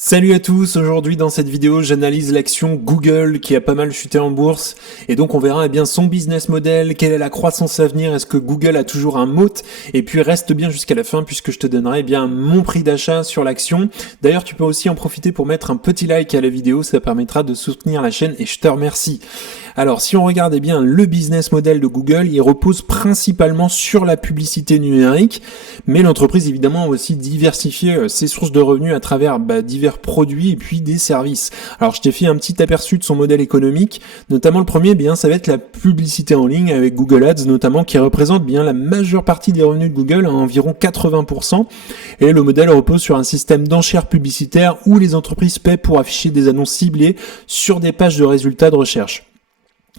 Salut à tous, aujourd'hui dans cette vidéo j'analyse l'action Google qui a pas mal chuté en bourse et donc on verra son business model, quelle est la croissance à venir, est-ce que Google a toujours un moat et puis reste bien jusqu'à la fin puisque je te donnerai mon prix d'achat sur l'action. D'ailleurs tu peux aussi en profiter pour mettre un petit like à la vidéo, ça permettra de soutenir la chaîne et je te remercie. Alors si on regarde le business model de Google, il repose principalement sur la publicité numérique, mais l'entreprise évidemment a aussi diversifié ses sources de revenus à travers divers produits et puis des services. Alors je t'ai fait un petit aperçu de son modèle économique, notamment le premier, ça va être la publicité en ligne avec Google Ads notamment qui représente la majeure partie des revenus de Google, à environ 80%, et le modèle repose sur un système d'enchères publicitaires où les entreprises paient pour afficher des annonces ciblées sur des pages de résultats de recherche.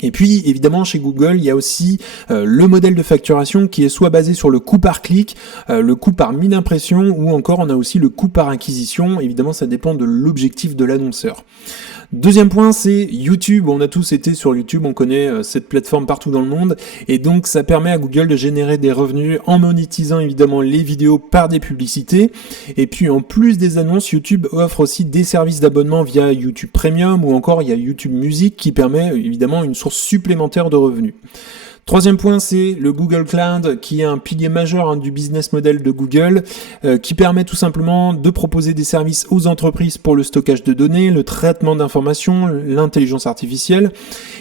Et puis évidemment chez Google il y a aussi le modèle de facturation qui est soit basé sur le coût par clic, le coût par 1000 impressions ou encore on a aussi le coût par acquisition. Évidemment ça dépend de l'objectif de l'annonceur. Deuxième point, c'est YouTube. On a tous été sur YouTube, on connaît cette plateforme partout dans le monde et donc ça permet à Google de générer des revenus en monétisant évidemment les vidéos par des publicités. Et puis en plus des annonces, YouTube offre aussi des services d'abonnement via YouTube Premium ou encore il y a YouTube Music qui permet évidemment une source supplémentaire de revenus. Troisième point, c'est le Google Cloud qui est un pilier majeur du business model de Google qui permet tout simplement de proposer des services aux entreprises pour le stockage de données, le traitement d'informations, l'intelligence artificielle.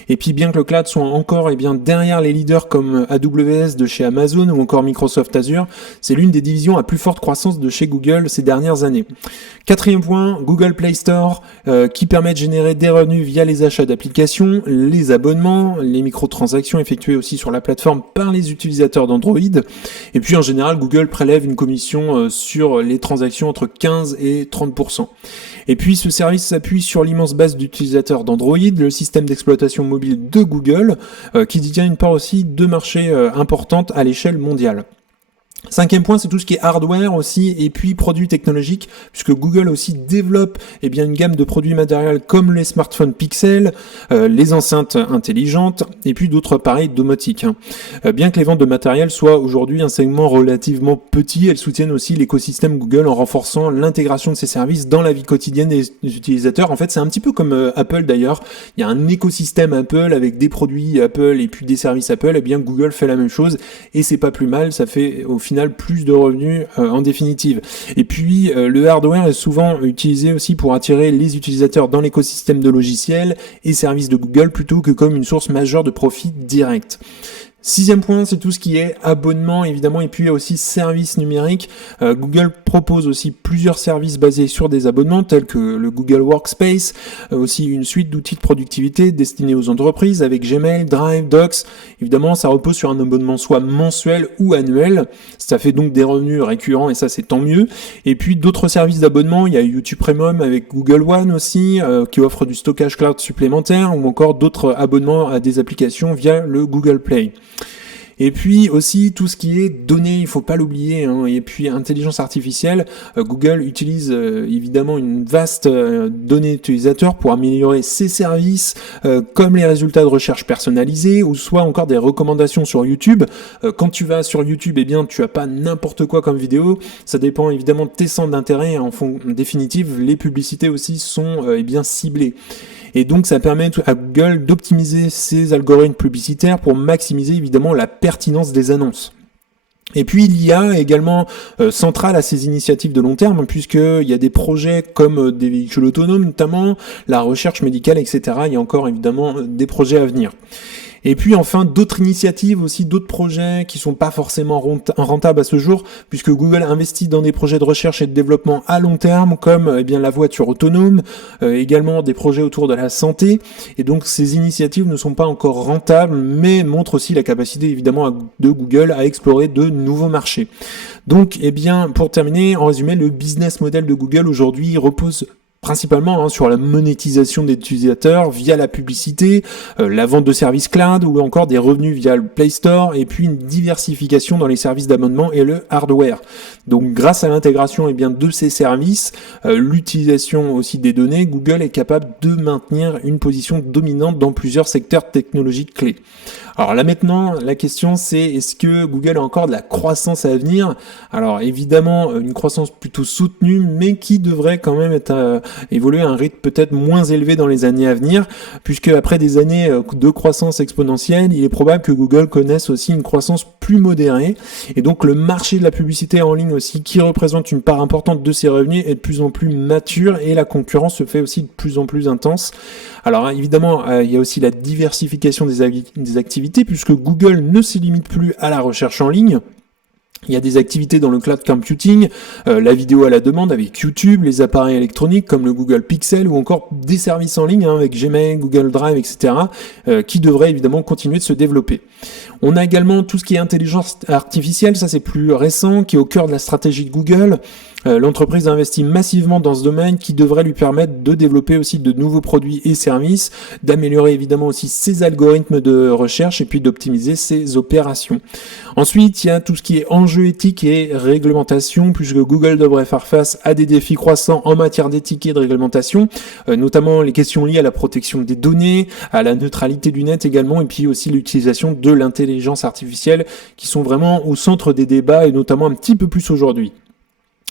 Et puis bien que le cloud soit encore derrière les leaders comme AWS de chez Amazon ou encore Microsoft Azure, c'est l'une des divisions à plus forte croissance de chez Google ces dernières années. Quatrième point, Google Play Store qui permet de générer des revenus via les achats d'applications, les abonnements, les microtransactions effectuées aussi sur la plateforme par les utilisateurs d'Android. Et puis en général, Google prélève une commission sur les transactions entre 15 et 30%. Et puis ce service s'appuie sur l'immense base d'utilisateurs d'Android, le système d'exploitation mobile de Google, qui détient une part aussi de marché importante à l'échelle mondiale. Cinquième point, c'est tout ce qui est hardware aussi et puis produits technologiques, puisque Google aussi développe une gamme de produits matériels comme les smartphones Pixel, les enceintes intelligentes et puis d'autres appareils domotiques. Bien que les ventes de matériel soient aujourd'hui un segment relativement petit, elles soutiennent aussi l'écosystème Google en renforçant l'intégration de ces services dans la vie quotidienne des utilisateurs. En fait, c'est un petit peu comme Apple d'ailleurs. Il y a un écosystème Apple avec des produits Apple et puis des services Apple. Google fait la même chose et c'est pas plus mal. Ça fait au final plus de revenus en définitive. Et puis le hardware est souvent utilisé aussi pour attirer les utilisateurs dans l'écosystème de logiciels et services de Google plutôt que comme une source majeure de profit direct. Sixième point, c'est tout ce qui est abonnement évidemment et puis aussi services numériques. Google propose aussi plusieurs services basés sur des abonnements tels que le Google Workspace, aussi une suite d'outils de productivité destinés aux entreprises avec Gmail, Drive, Docs. Évidemment, ça repose sur un abonnement soit mensuel ou annuel. Ça fait donc des revenus récurrents et ça c'est tant mieux. Et puis d'autres services d'abonnement, il y a YouTube Premium avec Google One aussi qui offre du stockage cloud supplémentaire ou encore d'autres abonnements à des applications via le Google Play. Et puis aussi tout ce qui est données, il faut pas l'oublier, et puis intelligence artificielle, Google utilise évidemment une vaste donnée d'utilisateurs pour améliorer ses services, comme les résultats de recherche personnalisés, ou soit encore des recommandations sur YouTube. Quand tu vas sur YouTube, tu as pas n'importe quoi comme vidéo, ça dépend évidemment de tes centres d'intérêt, en définitive, les publicités aussi sont ciblées. Et donc ça permet à Google d'optimiser ses algorithmes publicitaires pour maximiser évidemment la pertinence des annonces. Et puis l'IA est également centrale à ces initiatives de long terme puisqu'il y a des projets comme des véhicules autonomes notamment, la recherche médicale, etc. Il y a encore évidemment des projets à venir. Et puis enfin d'autres initiatives aussi, d'autres projets qui sont pas forcément rentables à ce jour, puisque Google investit dans des projets de recherche et de développement à long terme, comme la voiture autonome, également des projets autour de la santé. Et donc ces initiatives ne sont pas encore rentables, mais montrent aussi la capacité évidemment de Google à explorer de nouveaux marchés. Donc pour terminer, en résumé, le business model de Google aujourd'hui repose principalement sur la monétisation des utilisateurs via la publicité, la vente de services cloud ou encore des revenus via le Play Store et puis une diversification dans les services d'abonnement et le hardware. Donc grâce à l'intégration de ces services, l'utilisation aussi des données, Google est capable de maintenir une position dominante dans plusieurs secteurs technologiques clés. Alors là maintenant, la question c'est est-ce que Google a encore de la croissance à venir? Alors évidemment, une croissance plutôt soutenue, mais qui devrait quand même être évoluer à un rythme peut-être moins élevé dans les années à venir, puisque après des années de croissance exponentielle, il est probable que Google connaisse aussi une croissance plus modérée, et donc le marché de la publicité en ligne aussi, qui représente une part importante de ses revenus, est de plus en plus mature, et la concurrence se fait aussi de plus en plus intense. Alors évidemment, il y a aussi la diversification des activités, puisque Google ne se limite plus à la recherche en ligne. Il y a des activités dans le cloud computing, la vidéo à la demande avec YouTube, les appareils électroniques comme le Google Pixel ou encore des services en ligne avec Gmail, Google Drive, etc. Qui devraient évidemment continuer de se développer. On a également tout ce qui est intelligence artificielle, ça c'est plus récent, qui est au cœur de la stratégie de Google. L'entreprise investit massivement dans ce domaine qui devrait lui permettre de développer aussi de nouveaux produits et services, d'améliorer évidemment aussi ses algorithmes de recherche et puis d'optimiser ses opérations. Ensuite, il y a tout ce qui est enjeux éthiques et réglementation, puisque Google devrait faire face à des défis croissants en matière d'éthique et de réglementation, notamment les questions liées à la protection des données, à la neutralité du net également, et puis aussi l'utilisation de l'intelligence artificielle, qui sont vraiment au centre des débats et notamment un petit peu plus aujourd'hui.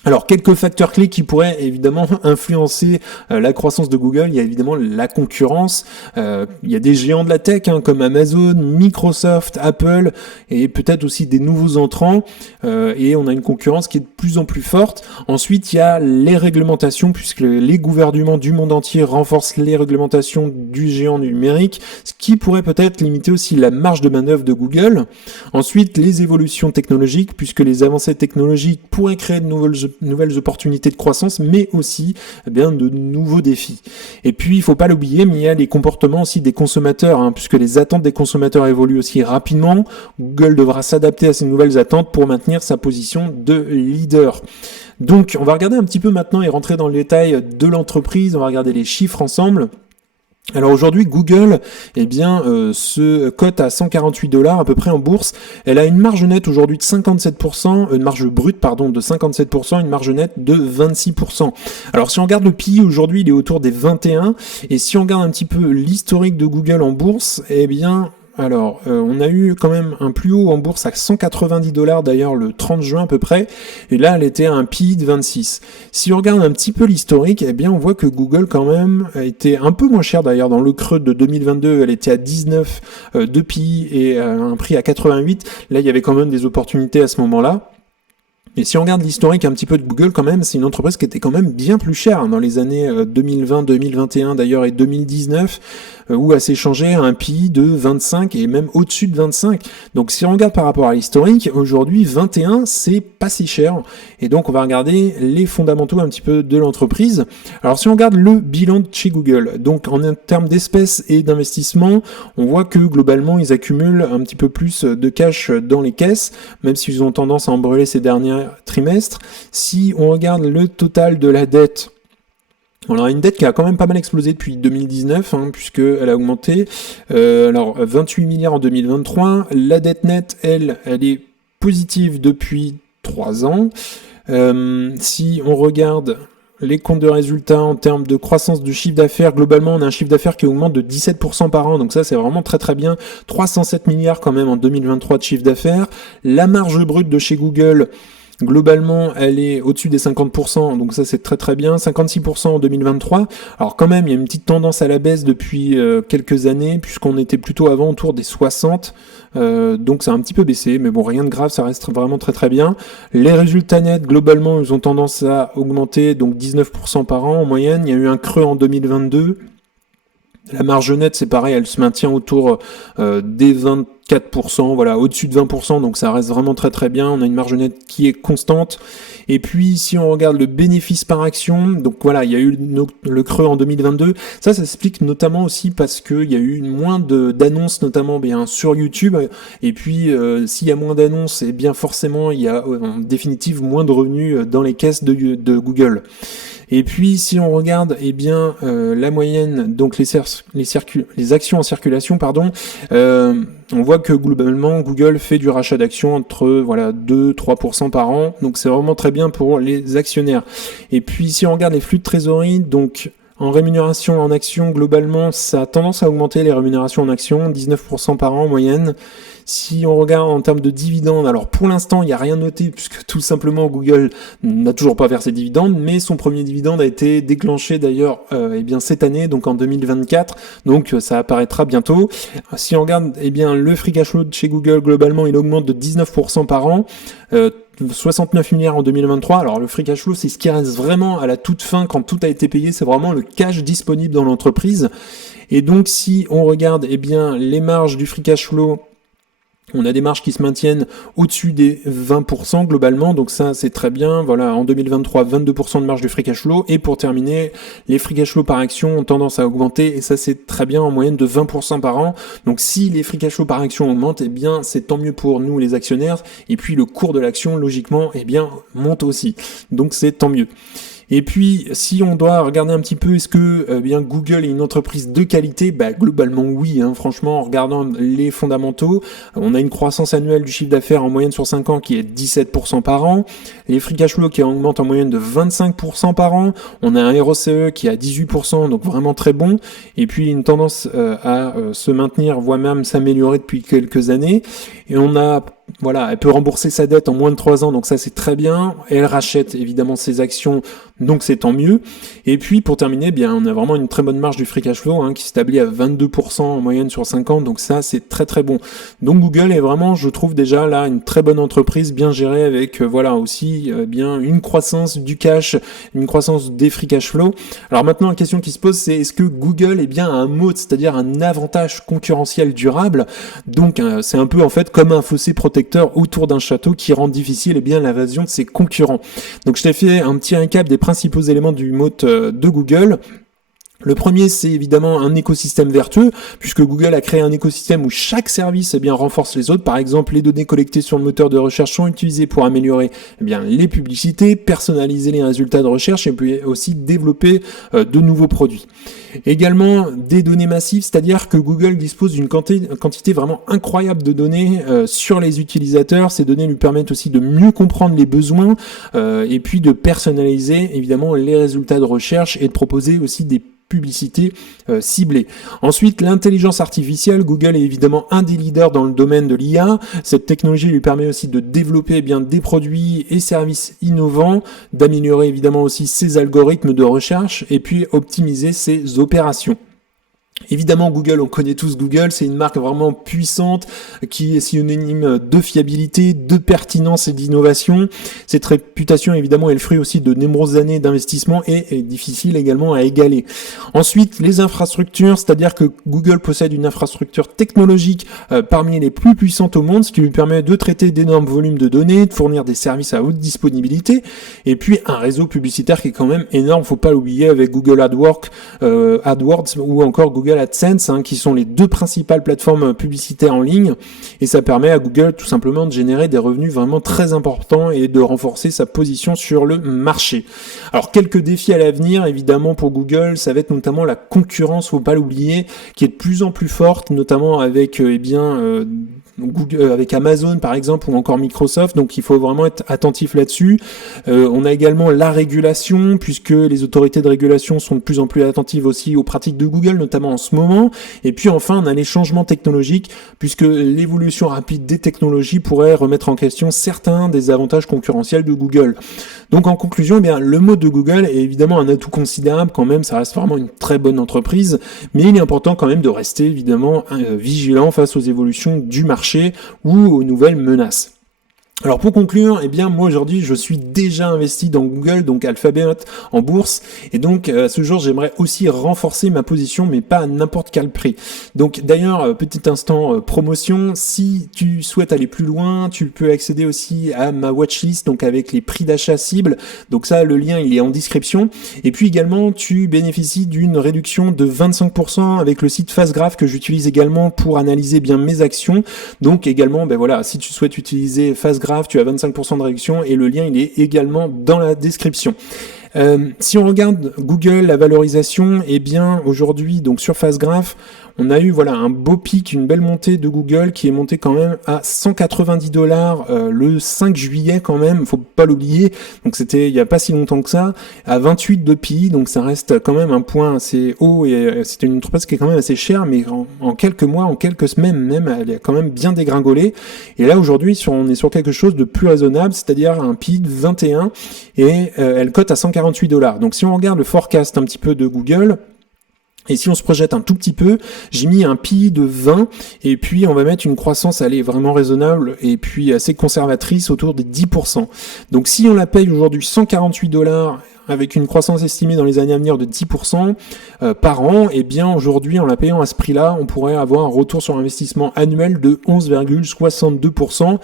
Alors, quelques facteurs clés qui pourraient évidemment influencer la croissance de Google. Il y a évidemment la concurrence. Il y a des géants de la tech comme Amazon, Microsoft, Apple et peut-être aussi des nouveaux entrants. Et on a une concurrence qui est de plus en plus forte. Ensuite, il y a les réglementations puisque les gouvernements du monde entier renforcent les réglementations du géant numérique, ce qui pourrait peut-être limiter aussi la marge de manœuvre de Google. Ensuite, les évolutions technologiques puisque les avancées technologiques pourraient créer de nouvelles opportunités de croissance, mais aussi de nouveaux défis. Et puis, il faut pas l'oublier, mais il y a les comportements aussi des consommateurs, puisque les attentes des consommateurs évoluent aussi rapidement. Google devra s'adapter à ces nouvelles attentes pour maintenir sa position de leader. Donc, on va regarder un petit peu maintenant et rentrer dans le détail de l'entreprise. On va regarder les chiffres ensemble. Alors aujourd'hui, Google, se cote à $148 à peu près en bourse. Elle a une marge nette aujourd'hui de 57%, une marge brute de 57%, une marge nette de 26%. Alors si on regarde le PI aujourd'hui, il est autour des 21, et si on regarde un petit peu l'historique de Google en bourse, on a eu quand même un plus haut en bourse à $190 d'ailleurs le 30 juin à peu près, et là elle était à un PI de 26. Si on regarde un petit peu l'historique, on voit que Google quand même a été un peu moins cher d'ailleurs dans le creux de 2022, elle était à 19 de PI et un prix à 88. Là il y avait quand même des opportunités à ce moment-là. Et si on regarde l'historique un petit peu de Google quand même, c'est une entreprise qui était quand même bien plus chère dans les années 2020, 2021 d'ailleurs et 2019, où elle s'est changée à un PI de 25 et même au-dessus de 25. Donc si on regarde par rapport à l'historique, aujourd'hui 21 c'est pas si cher. Et donc on va regarder les fondamentaux un petit peu de l'entreprise. Alors si on regarde le bilan de chez Google, donc en termes d'espèces et d'investissement, on voit que globalement ils accumulent un petit peu plus de cash dans les caisses, même s'ils ont tendance à en brûler ces derniers trimestres. Si on regarde le total de la dette, on a une dette qui a quand même pas mal explosé depuis 2019, puisqu'elle a augmenté. 28 milliards en 2023. La dette nette, elle est positive depuis 3 ans. Si on regarde les comptes de résultats en termes de croissance du chiffre d'affaires, globalement on a un chiffre d'affaires qui augmente de 17% par an, donc ça c'est vraiment très très bien. 307 milliards quand même en 2023 de chiffre d'affaires. La marge brute de chez Google, globalement, elle est au-dessus des 50%, donc ça c'est très très bien, 56% en 2023. Alors quand même, il y a une petite tendance à la baisse depuis quelques années, puisqu'on était plutôt avant autour des 60, donc ça a un petit peu baissé, mais bon, rien de grave, ça reste vraiment très très bien. Les résultats nets, globalement, ils ont tendance à augmenter, donc 19% par an en moyenne. Il y a eu un creux en 2022. La marge nette, c'est pareil, elle se maintient autour des 24%, voilà, au-dessus de 20%, donc ça reste vraiment très très bien. On a une marge nette qui est constante. Et puis, si on regarde le bénéfice par action, donc voilà, il y a eu le creux en 2022. Ça s'explique notamment aussi parce qu'il y a eu moins d'annonces, notamment sur YouTube. Et puis, s'il y a moins d'annonces, forcément, il y a en définitive moins de revenus dans les caisses de Google. Et puis si on regarde la moyenne, donc les actions en circulation, on voit que globalement Google fait du rachat d'actions entre 2-3% par an, donc c'est vraiment très bien pour les actionnaires. Et puis si on regarde les flux de trésorerie, donc En rémunération en actions, globalement, ça a tendance à augmenter les rémunérations en actions, 19% par an en moyenne. Si on regarde en termes de dividendes, alors pour l'instant, il n'y a rien noté puisque tout simplement Google n'a toujours pas versé dividendes, mais son premier dividende a été déclenché d'ailleurs cette année, donc en 2024, donc ça apparaîtra bientôt. Si on regarde le free cash flow de chez Google, globalement, il augmente de 19% par an. 69 milliards en 2023. Alors le free cash flow, c'est ce qui reste vraiment à la toute fin quand tout a été payé, c'est vraiment le cash disponible dans l'entreprise. Et donc si on regarde les marges du free cash flow, on a des marges qui se maintiennent au-dessus des 20% globalement, donc ça c'est très bien. Voilà, en 2023, 22% de marge du free cash flow. Et pour terminer, les free cash flow par action ont tendance à augmenter, et ça c'est très bien, en moyenne de 20% par an. Donc si les free cash flow par action augmentent, c'est tant mieux pour nous les actionnaires. Et puis le cours de l'action, logiquement, monte aussi. Donc c'est tant mieux. Et puis, si on doit regarder un petit peu, est-ce que Google est une entreprise de qualité ? Globalement oui, franchement, en regardant les fondamentaux, on a une croissance annuelle du chiffre d'affaires en moyenne sur 5 ans qui est 17% par an, les free cash flow qui augmentent en moyenne de 25% par an, on a un ROCE qui est à 18%, donc vraiment très bon, et puis une tendance à se maintenir, voire même s'améliorer depuis quelques années, et on a elle peut rembourser sa dette en moins de 3 ans, donc ça c'est très bien. Elle rachète évidemment ses actions, donc c'est tant mieux. Et puis pour terminer, on a vraiment une très bonne marge du free cash flow qui s'établit à 22% en moyenne sur 5 ans, donc ça c'est très très bon. Donc Google est vraiment, je trouve déjà là, une très bonne entreprise, bien gérée avec aussi une croissance du cash, une croissance des free cash flow. Alors maintenant la question qui se pose, c'est est-ce que Google a un moat, c'est-à-dire un avantage concurrentiel durable ? Donc c'est un peu en fait comme un fossé protecteur autour d'un château qui rend difficile l'invasion de ses concurrents. Donc je t'ai fait un petit récap des principaux éléments du moat de Google. Le premier, c'est évidemment un écosystème vertueux, puisque Google a créé un écosystème où chaque service renforce les autres. Par exemple, les données collectées sur le moteur de recherche sont utilisées pour améliorer les publicités, personnaliser les résultats de recherche et puis aussi développer de nouveaux produits. Également des données massives, c'est-à-dire que Google dispose d'une quantité vraiment incroyable de données sur les utilisateurs. Ces données lui permettent aussi de mieux comprendre les besoins et puis de personnaliser évidemment les résultats de recherche et de proposer aussi des publicité ciblée. Ensuite, l'intelligence artificielle. Google est évidemment un des leaders dans le domaine de l'IA. Cette technologie lui permet aussi de développer des produits et services innovants, d'améliorer évidemment aussi ses algorithmes de recherche et puis optimiser ses opérations. Évidemment, Google, on connaît tous Google, c'est une marque vraiment puissante qui est synonyme de fiabilité, de pertinence et d'innovation. Cette réputation, évidemment, est le fruit aussi de nombreuses années d'investissement et est difficile également à égaler. Ensuite, les infrastructures, c'est-à-dire que Google possède une infrastructure technologique parmi les plus puissantes au monde, ce qui lui permet de traiter d'énormes volumes de données, de fournir des services à haute disponibilité, et puis un réseau publicitaire qui est quand même énorme, faut pas l'oublier, avec Google AdWords ou encore Google AdSense, qui sont les deux principales plateformes publicitaires en ligne, et ça permet à Google tout simplement de générer des revenus vraiment très importants et de renforcer sa position sur le marché. Alors quelques défis à l'avenir évidemment pour Google, ça va être notamment la concurrence, faut pas l'oublier, qui est de plus en plus forte, notamment avec Google, avec Amazon par exemple ou encore Microsoft, donc il faut vraiment être attentif là-dessus. On a également la régulation, puisque les autorités de régulation sont de plus en plus attentives aussi aux pratiques de Google, notamment en ce moment. Et puis enfin, on a les changements technologiques, puisque l'évolution rapide des technologies pourrait remettre en question certains des avantages concurrentiels de Google. Donc en conclusion, le mot de Google est évidemment un atout considérable quand même, ça reste vraiment une très bonne entreprise, mais il est important quand même de rester évidemment vigilant face aux évolutions du marché ou aux nouvelles menaces. Alors pour conclure, moi aujourd'hui je suis déjà investi dans Google, donc Alphabet en bourse, et donc à ce jour j'aimerais aussi renforcer ma position, mais pas à n'importe quel prix. Donc d'ailleurs, petit instant promotion, si tu souhaites aller plus loin, tu peux accéder aussi à ma watchlist, donc avec les prix d'achat cibles, donc ça le lien il est en description, et puis également tu bénéficies d'une réduction de 25% avec le site FastGraph que j'utilise également pour analyser mes actions. Donc également, si tu souhaites utiliser FastGraph, tu as 25% de réduction et le lien il est également dans la description. Si on regarde Google, la valorisation, eh bien aujourd'hui, donc sur PhaseGraph, on a eu un beau pic, une belle montée de Google qui est montée quand même à 190 $ le 5 juillet quand même, faut pas l'oublier. Donc c'était il y a pas si longtemps que ça, à 28 de PI, donc ça reste quand même un point assez haut et c'était une entreprise qui est quand même assez chère, mais en quelques mois, en quelques semaines même, elle est quand même bien dégringolée. Et là aujourd'hui, on est sur quelque chose de plus raisonnable, c'est-à-dire un PI de 21 et elle cote à 148 $. Donc si on regarde le forecast un petit peu de Google, et si on se projette un tout petit peu, j'ai mis un PI de 20 et puis on va mettre une croissance, elle est vraiment raisonnable et puis assez conservatrice autour des 10%. Donc si on la paye aujourd'hui 148 $ avec une croissance estimée dans les années à venir de 10% par an, et bien aujourd'hui en la payant à ce prix-là, on pourrait avoir un retour sur investissement annuel de 11,62%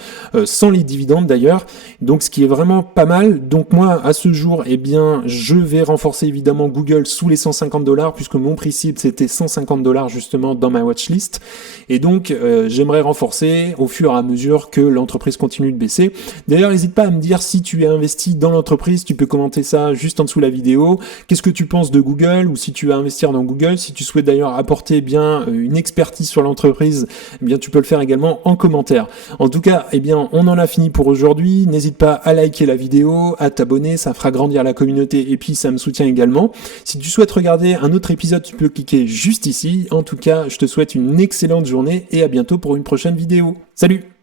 sans les dividendes d'ailleurs. Donc ce qui est vraiment pas mal. Donc moi à ce jour, eh bien je vais renforcer évidemment Google sous les 150 $ puisque mon prix cible c'était 150 $ justement dans ma watchlist. Et donc j'aimerais renforcer au fur et à mesure que l'entreprise continue de baisser. D'ailleurs n'hésite pas à me dire si tu es investi dans l'entreprise, tu peux commenter ça juste en dessous de la vidéo. Qu'est-ce que tu penses de Google ou si tu vas investir dans Google? Si tu souhaites d'ailleurs apporter bien une expertise sur l'entreprise, eh bien tu peux le faire également en commentaire. En tout cas, eh bien on en a fini pour aujourd'hui. N'hésite pas à liker la vidéo, à t'abonner, ça fera grandir la communauté et puis ça me soutient également. Si tu souhaites regarder un autre épisode, tu peux cliquer juste ici. En tout cas, je te souhaite une excellente journée et à bientôt pour une prochaine vidéo. Salut!